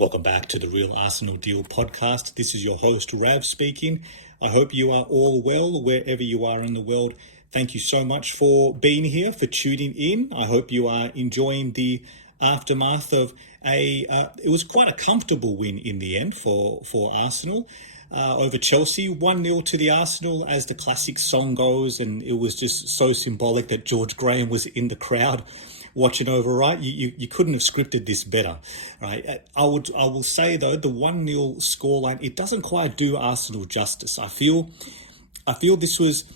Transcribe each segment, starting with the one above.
Welcome back to the Real Arsenal Deal podcast. This is your host, Rav, speaking. I hope you are all well wherever you are in the world. Thank you so much for being here, for tuning in. I hope you are enjoying the aftermath of it was quite a comfortable win in the end for Arsenal over Chelsea. 1-0 to the Arsenal, as the classic song goes, and it was just so symbolic that George Graham was in the crowd watching over, right? You couldn't have scripted this better, right? I will say though, the 1-0 scoreline, it doesn't quite do Arsenal justice. I feel this was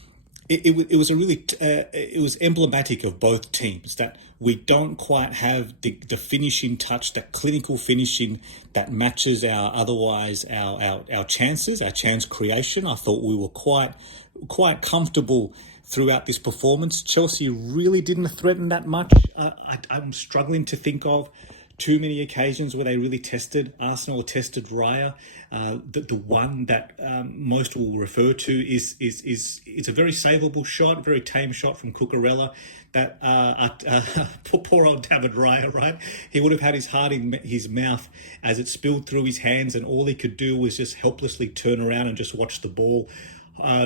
it was a really it was emblematic of both teams, that we don't quite have the finishing touch, that clinical finishing that matches our chances, our chance creation. I thought we were quite comfortable throughout this performance. Chelsea really didn't threaten that much. I'm struggling to think of too many occasions where they really tested Arsenal or tested Raya. The one that most will refer to is it's a very savable shot, very tame shot from Cucurella. That poor old David Raya, right? He would have had his heart in his mouth as it spilled through his hands, and all he could do was just helplessly turn around and just watch the ball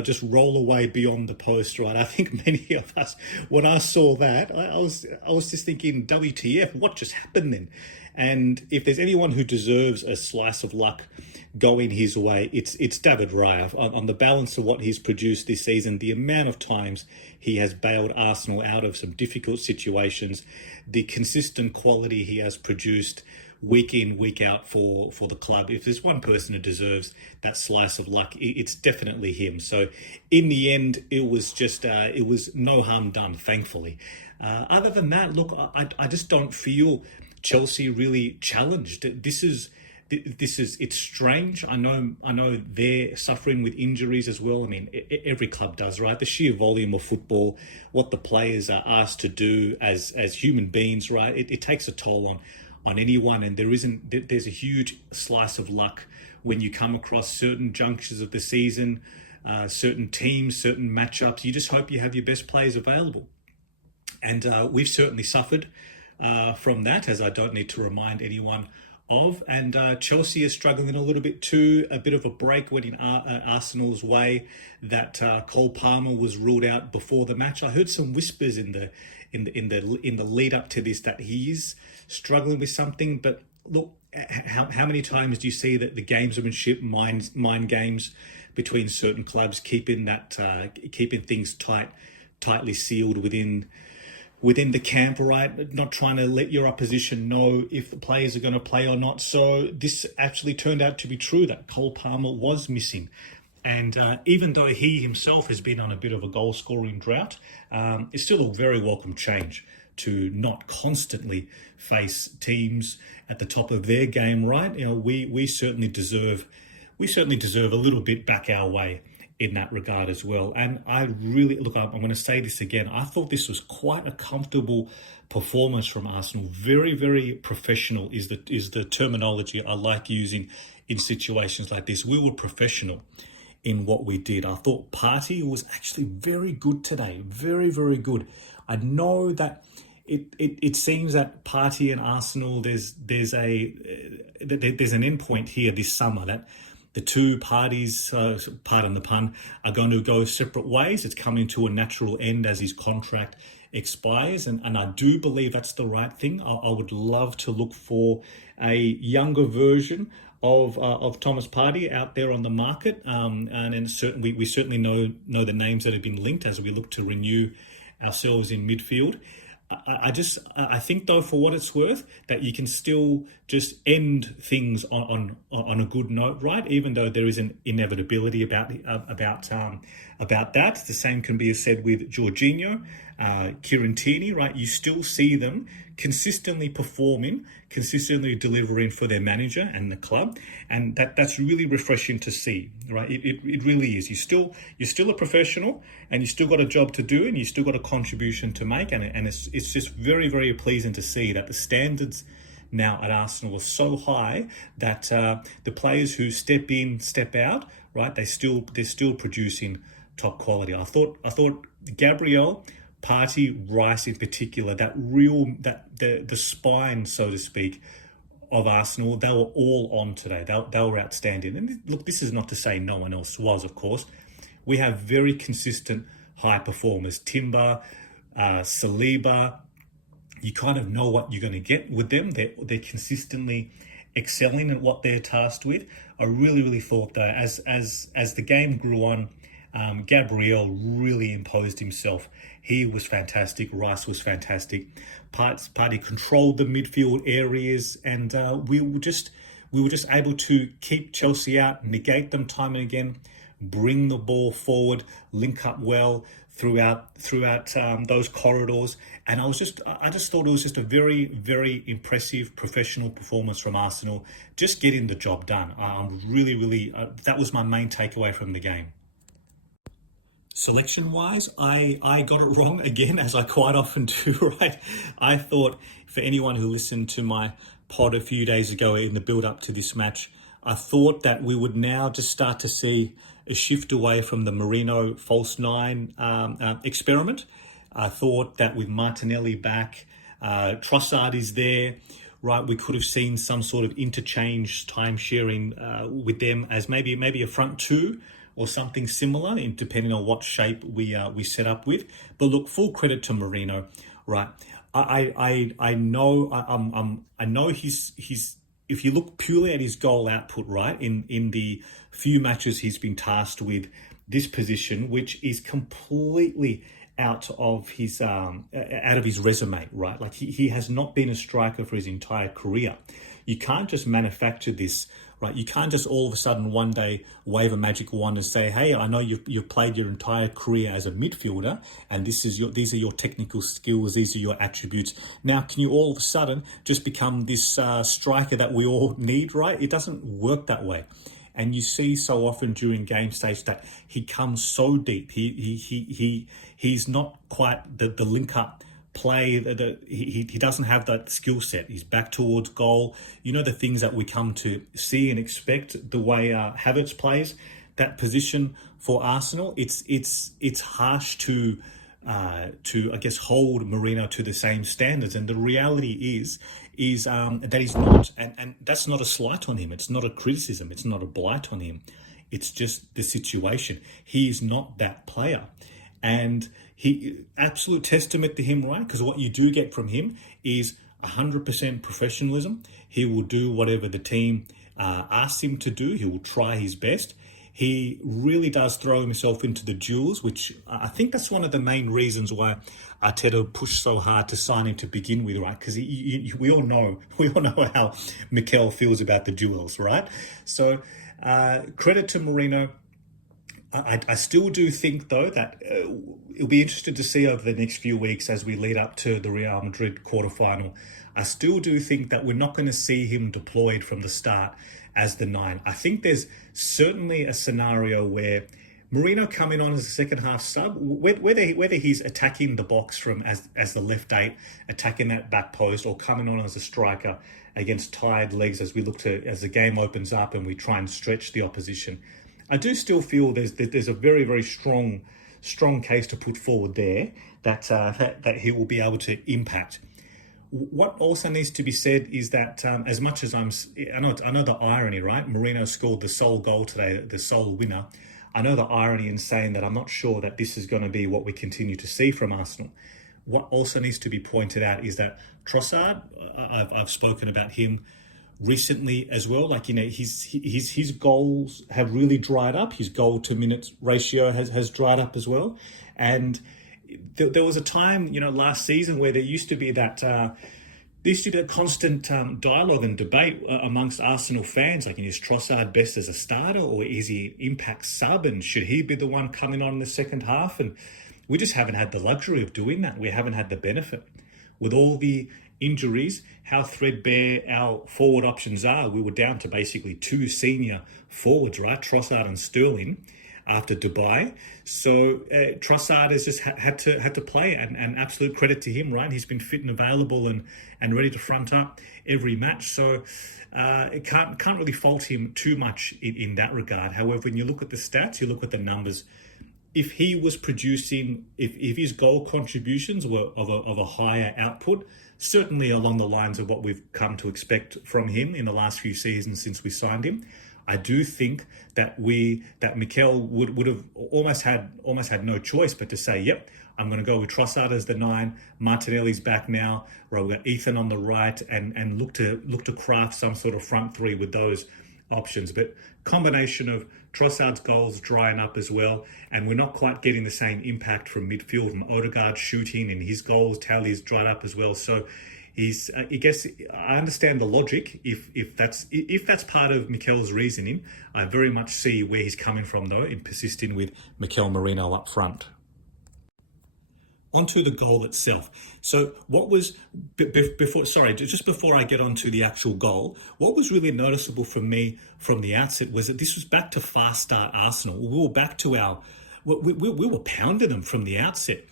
just roll away beyond the post, right? I think many of us, when I saw that, I was just thinking, WTF, what just happened then? And if there's anyone who deserves a slice of luck going his way, it's David Raya. On the balance of what he's produced this season, the amount of times he has bailed Arsenal out of some difficult situations, the consistent quality he has produced week in, week out for the club. If there's one person who deserves that slice of luck, it's definitely him. So in the end, it was just, it was no harm done, thankfully. Other than that, look, I just don't feel Chelsea really challenged. It's strange. I know they're suffering with injuries as well. I mean, every club does, right? The sheer volume of football, what the players are asked to do as human beings, right? It takes a toll on anyone, and there's a huge slice of luck when you come across certain junctures of the season, certain teams, certain matchups. You just hope you have your best players available, and we've certainly suffered from that, as I don't need to remind anyone of. And Chelsea is struggling a little bit too. A bit of a break went in Arsenal's way, that Cole Palmer was ruled out before the match. I heard some whispers in the lead up to this that he is struggling with something. But look, how many times do you see that the gamesmanship, mind games between certain clubs, keeping things tightly sealed within the camp, right? Not trying to let your opposition know if the players are going to play or not. So this actually turned out to be true, that Cole Palmer was missing. And even though he himself has been on a bit of a goal-scoring drought, it's still a very welcome change to not constantly face teams at the top of their game, right? You know, we certainly deserve a little bit back our way in that regard as well. And I really, look, I'm going to say this again, I thought this was quite a comfortable performance from Arsenal. Very, very professional is the terminology I like using in situations like this. We were professional in what we did. I thought Partey was actually very good today. Very, very good. I know that it seems that Partey and Arsenal, there's an end point here this summer, that the two parties, pardon the pun, are going to go separate ways. It's coming to a natural end as his contract expires, and I do believe that's the right thing. I would love to look for a younger version of Thomas Partey out there on the market, and certainly we certainly know the names that have been linked as we look to renew ourselves in midfield. I think though, for what it's worth, that you can still just end things on a good note, right? Even though there is an inevitability about that. The same can be said with Jorginho, Kieran Tierney, right? You still see them consistently performing, consistently delivering for their manager and the club, and that's really refreshing to see, right? It really is. You're still a professional, and you still got a job to do, and you still got a contribution to make, and it's just very, very pleasing to see that the standards now at Arsenal are so high that the players who step in, step out, right? They're still producing top quality. I thought Gabriel, Partey, Rice in particular, the spine, so to speak, of Arsenal, they were all on today. They were outstanding. And look, this is not to say no one else was, of course. We have very consistent high performers. Timber, Saliba, you kind of know what you're going to get with them. They're consistently excelling at what they're tasked with. I really thought though, as the game grew on, Gabriel really imposed himself. He was fantastic. Rice was fantastic. Partey controlled the midfield areas, and we were just able to keep Chelsea out, negate them time and again, bring the ball forward, link up well throughout those corridors. And I just thought it was just a very impressive professional performance from Arsenal, just getting the job done. I'm really that was my main takeaway from the game. Selection-wise, I got it wrong again, as I quite often do, right? I thought, for anyone who listened to my pod a few days ago in the build-up to this match, I thought that we would now just start to see a shift away from the Merino false nine experiment. I thought that with Martinelli back, Trossard is there, right? We could have seen some sort of interchange time sharing with them as maybe a front two or something similar, depending on what shape we set up with. But look, full credit to Merino, right? I know he's if you look purely at his goal output, right, in the few matches he's been tasked with this position, which is completely out of his resume, right? Like he has not been a striker for his entire career. You can't just manufacture this, right? You can't just all of a sudden one day wave a magic wand and say, "Hey, I know you've played your entire career as a midfielder, and these are your technical skills, these are your attributes. Now, can you all of a sudden just become this striker that we all need?" Right? It doesn't work that way. And you see so often during game stage that he comes so deep. He's not quite the link up play. He doesn't have that skill set. He's back towards goal. You know, the things that we come to see and expect. The way Havertz plays that position for Arsenal, it's harsh to I guess hold Merino to the same standards. And the reality is that he's not, and that's not a slight on him. It's not a criticism. It's not a blight on him. It's just the situation. He is not that player. And he, absolute testament to him, right? Because what you do get from him is 100% professionalism. He will do whatever the team asks him to do. He will try his best. He really does throw himself into the duels, which I think that's one of the main reasons why Arteta pushed so hard to sign him to begin with, right? Because we all know how Mikel feels about the duels, right? So credit to Merino. I still do think, though, that it'll be interesting to see over the next few weeks as we lead up to the Real Madrid quarterfinal. I still do think that we're not going to see him deployed from the start as the 9. I think there's certainly a scenario where Merino coming on as a second half sub, whether he's attacking the box from as the left 8, attacking that back post, or coming on as a striker against tired legs as the game opens up and we try and stretch the opposition. I do still feel there's a very strong case to put forward there that he will be able to impact. What also needs to be said is that as much as I know the irony, right? Merino scored the sole goal today, the sole winner. I know the irony in saying that I'm not sure that this is going to be what we continue to see from Arsenal. What also needs to be pointed out is that Trossard, I've spoken about him recently as well. Like, you know, his goals have really dried up. His goal to minutes ratio has dried up as well. And there was a time, you know, last season where there used to be that constant dialogue and debate amongst Arsenal fans. Like, is Trossard best as a starter, or is he impact sub, and should he be the one coming on in the second half? And we just haven't had the luxury of doing that. We haven't had the benefit. With all the injuries, how threadbare our forward options are, we were down to basically 2 senior forwards, right? Trossard and Sterling after Dubai. So Trossard has just had to play, and absolute credit to him, right? He's been fit and available and ready to front up every match. So it can't really fault him too much in that regard. However, when you look at the stats, you look at the numbers, if he was producing, if his goal contributions were of a higher output, certainly along the lines of what we've come to expect from him in the last few seasons since we signed him, I do think that Mikel would have almost had no choice but to say, yep, I'm going to go with Trossard as the 9. Martinelli's back now. Right, we've got Ethan on the right, and look to craft some sort of front three with those options. But combination of Trossard's goals drying up as well, and we're not quite getting the same impact from midfield, from Odegaard shooting, and his goals tally's dried up as well. So I guess I understand the logic if that's part of Mikel's reasoning. I very much see where he's coming from though in persisting with Mikel Merino up front. Onto the goal itself. So what was just before I get onto the actual goal, what was really noticeable for me from the outset was that this was back to fast start Arsenal. We were back to we were pounding them from the outset.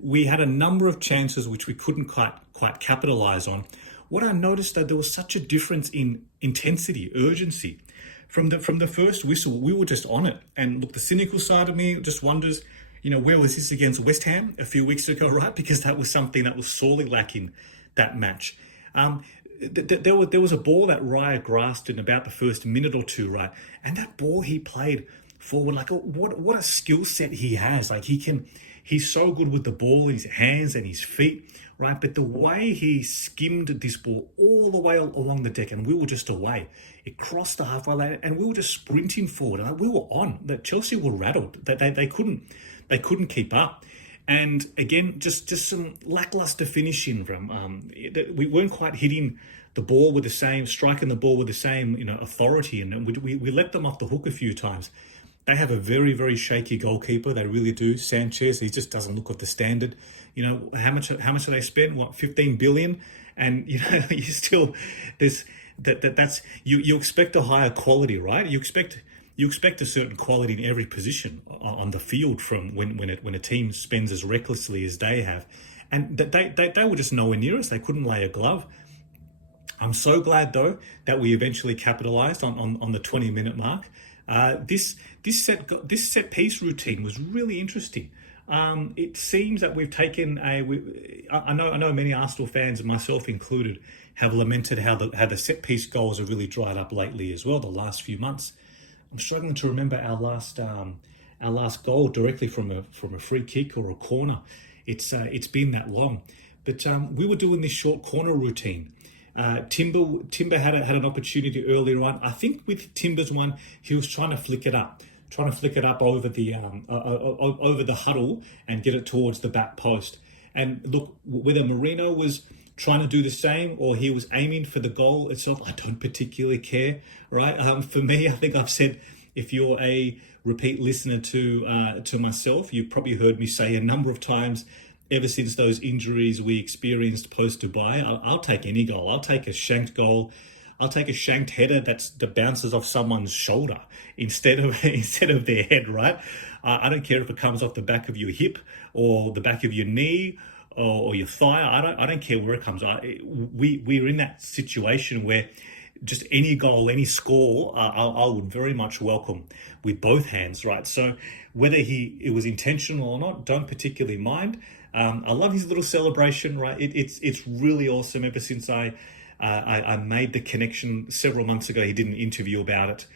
We had a number of chances which we couldn't quite capitalize on. What I noticed that there was such a difference in intensity, urgency. From the first whistle, we were just on it. And look, the cynical side of me just wonders, where was this against West Ham a few weeks ago, right? Because that was something that was sorely lacking that match. There was a ball that Raya grasped in about the first minute or two, right? And that ball he played forward, like what a skill set he has. Like he's so good with the ball in his hands and his feet, right? But the way he skimmed this ball all the way along the deck, and we were just away. It crossed the halfway line, and we were just sprinting forward. And we were on. That Chelsea were rattled. They couldn't keep up. And again, just some lackluster finishing from. We weren't quite hitting the ball with the same, striking the ball with the same, authority, and we let them off the hook a few times. They have a very, very shaky goalkeeper. They really do. Sanchez, he just doesn't look up the standard. How much do they spend? 15 billion? And you still that's you expect a higher quality, right? You expect a certain quality in every position on the field from when a team spends as recklessly as they have, and they were just nowhere near us. They couldn't lay a glove. I'm so glad though that we eventually capitalized on the 20-minute mark. This set piece routine was really interesting. It seems that we've taken I know many Arsenal fans, myself included, have lamented how the set piece goals have really dried up lately as well. The last few months, I'm struggling to remember our last goal directly from a free kick or a corner. It's been that long, but we were doing this short corner routine. Timber had an opportunity earlier on. I think with Timber's one, he was trying to flick it up over the huddle and get it towards the back post. And look, whether Merino was trying to do the same or he was aiming for the goal itself, I don't particularly care, right? For me, I think I've said, if you're a repeat listener to myself, you've probably heard me say a number of times, ever since those injuries we experienced post-Dubai, I'll take any goal. I'll take a shanked goal. I'll take a shanked header that bounces off someone's shoulder instead of their head, right? I don't care if it comes off the back of your hip or the back of your knee or your thigh. I don't care where it comes. We're in that situation where just any goal, any score, I would very much welcome with both hands, right? So whether it was intentional or not, don't particularly mind. I love his little celebration, right? It's really awesome. Ever since I made the connection several months ago, he did an interview about it.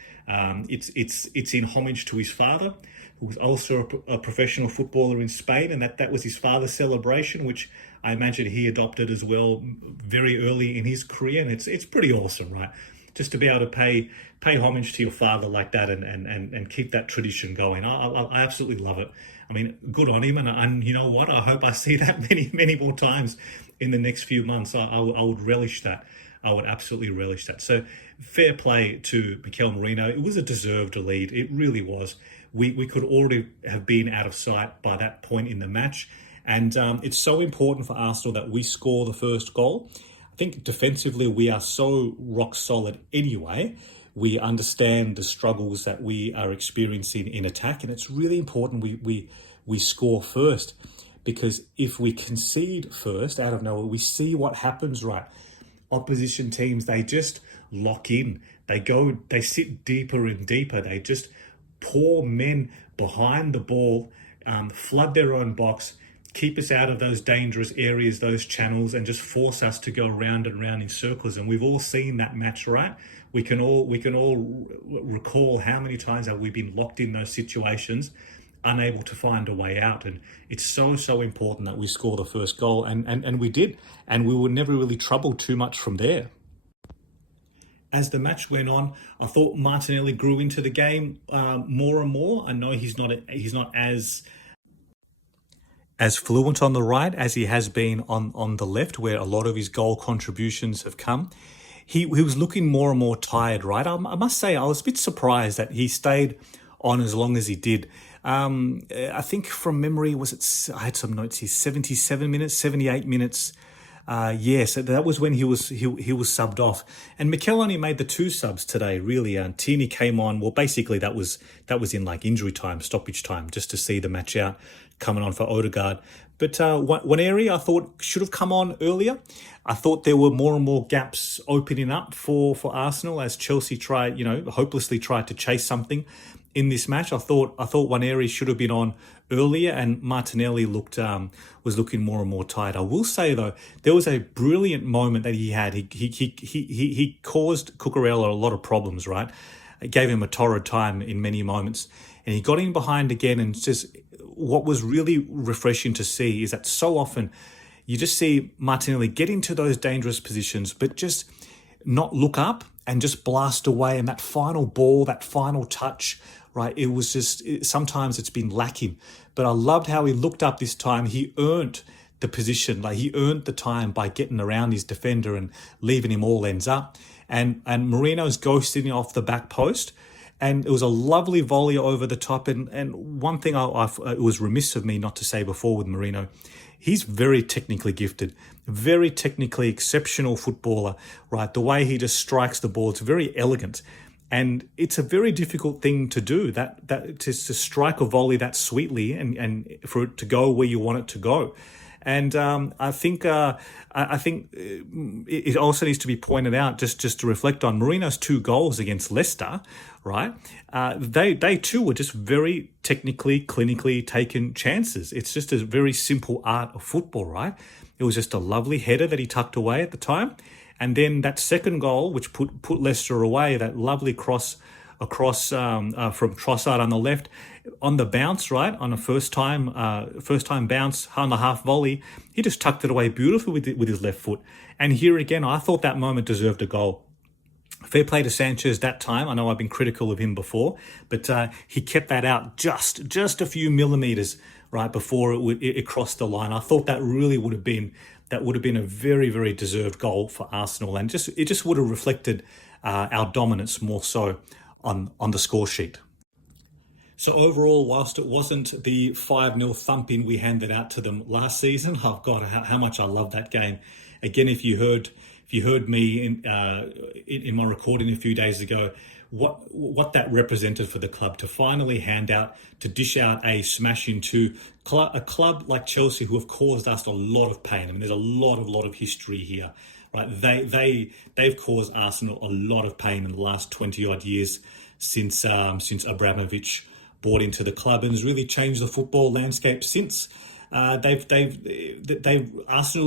It's in homage to his father, who was also a professional footballer in Spain, and that was his father's celebration, which I imagine he adopted as well very early in his career, and it's pretty awesome, right? Just to be able to pay homage to your father like that and keep that tradition going. I absolutely love it. I mean, good on him, and you know what? I hope I see that many more times in the next few months. I would relish that. I would absolutely relish that. So fair play to Mikel Merino. It was a deserved lead. It really was. We could already have been out of sight by that point in the match. And it's so important for Arsenal that we score the first goal. I think defensively we are so rock solid anyway. We understand the struggles that we are experiencing in attack, and it's really important we score first, because if we concede first out of nowhere, we see what happens, right? Opposition teams, they just lock in. They sit deeper and deeper. They just pour men behind the ball, flood their own box, keep us out of those dangerous areas, those channels, and just force us to go round and round in circles. And we've all seen that match, right? We can all recall how many times have we been locked in those situations, unable to find a way out. And it's so important that we score the first goal, and we did, and we were never really troubled too much from there. As the match went on, I thought Martinelli grew into the game more and more. I know he's not as fluent on the right as he has been on the left, where a lot of his goal contributions have come. He was looking more and more tired, right? I must say I was a bit surprised that he stayed on as long as he did. I think from memory, I had some notes here, 77 minutes, 78 minutes. So that was when he was subbed off. And Mikel only made the 2 subs today, really. And Tierney came on. Well, basically that was in like injury time, stoppage time, just to see the match out, coming on for Odegaard. But one area I thought should have come on earlier. I thought there were more and more gaps opening up for Arsenal as Chelsea hopelessly tried to chase something in this match. I thought one area should have been on earlier, and Martinelli was looking more and more tired. I will say though, there was a brilliant moment that he had. He caused Cucurella a lot of problems, right? It gave him a torrid time in many moments, and he got in behind again. And just what was really refreshing to see is that so often you just see Martinelli get into those dangerous positions, but just not look up and just blast away. And that final ball, that final touch, right? It was sometimes it's been lacking. But I loved how he looked up this time. He earned the position, like he earned the time by getting around his defender and leaving him all ends up. And Marino's ghosting off the back post. And it was a lovely volley over the top. And one thing it was remiss of me not to say before with Marino, he's very technically gifted, very technically exceptional footballer, right? The way he just strikes the ball, it's very elegant. And it's a very difficult thing to do, that to strike a volley that sweetly and for it to go where you want it to go. And I think it also needs to be pointed out, just to reflect on Marino's 2 goals against Leicester, right? They too were just very technically, clinically taken chances. It's just a very simple art of football, right? It was just a lovely header that he tucked away at the time. And then that second goal, which put Leicester away, that lovely cross across from Trossard on the left, on the bounce, right, on a first time bounce on the half volley, he just tucked it away beautifully with his left foot. And here again, I thought that moment deserved a goal. Fair play to Sanchez that time. I know I've been critical of him before, but he kept that out just a few millimeters right before it crossed the line. I thought that really would have been a very, very deserved goal for Arsenal, and it just would have reflected our dominance more so on the score sheet. So overall, whilst it wasn't the 5-0 thumping we handed out to them last season, oh God, how much I love that game. Again, if you heard me in my recording a few days ago, what that represented for the club to finally dish out a smash into a club like Chelsea, who have caused us a lot of pain. I mean, there's a lot of history here, right? They've caused Arsenal a lot of pain in the last 20 odd years since Abramovich bought into the club, and has really changed the football landscape since. Arsenal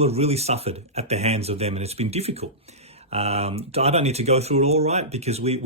have really suffered at the hands of them, and it's been difficult. I don't need to go through it all, right, because we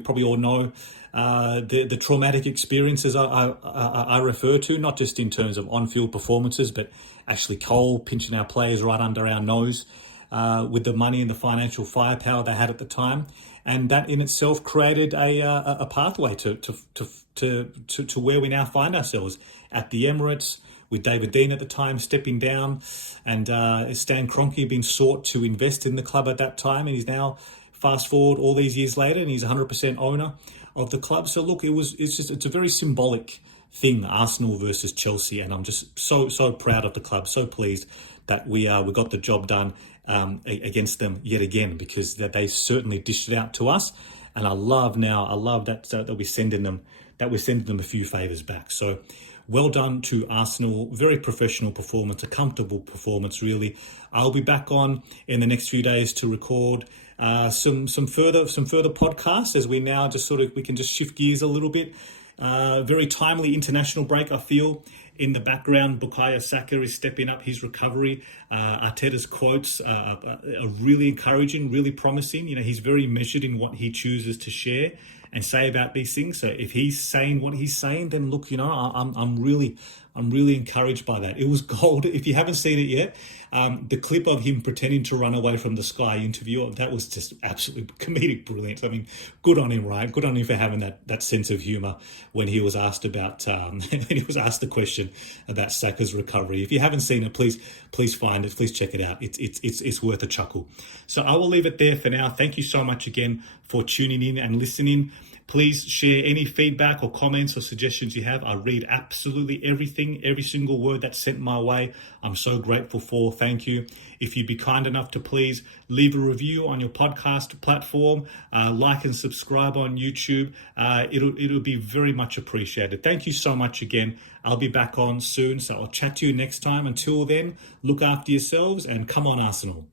probably all know the traumatic experiences I refer to, not just in terms of on-field performances, but actually Cole pinching our players right under our nose with the money and the financial firepower they had at the time, and that in itself created a pathway to where we now find ourselves at the Emirates, with David Dean at the time stepping down, and Stan Kroenke being sought to invest in the club at that time, and he's now fast forward all these years later, and he's 100% owner of the club. So look, it's a very symbolic thing, Arsenal versus Chelsea, and I'm just so proud of the club, so pleased that we got the job done against them yet again, because they certainly dished it out to us, and I love that we're sending them a few favours back. So well done to Arsenal. Very professional performance, a comfortable performance, really. I'll be back on in the next few days to record some further podcasts, as we now we can just shift gears a little bit. Very timely international break, I feel, in the background, Bukayo Saka is stepping up his recovery. Arteta's quotes are really encouraging, really promising. He's very measured in what he chooses to share and say about these things. So if he's saying what he's saying, then look, I'm really encouraged by that. It was gold. If you haven't seen it yet, the clip of him pretending to run away from the Sky interview, that was just absolutely comedic brilliance. I mean, good on him, right? Good on him for having that sense of humor when he was asked about when he was asked the question about Saka's recovery. If you haven't seen it, please find it. Please check it out. It's worth a chuckle. So I will leave it there for now. Thank you so much again for tuning in and listening. Please share any feedback or comments or suggestions you have. I read absolutely everything, every single word that's sent my way. I'm so grateful for. Thank you. If you'd be kind enough to please leave a review on your podcast platform, like and subscribe on YouTube, it'll be very much appreciated. Thank you so much again. I'll be back on soon, so I'll chat to you next time. Until then, look after yourselves and come on, Arsenal.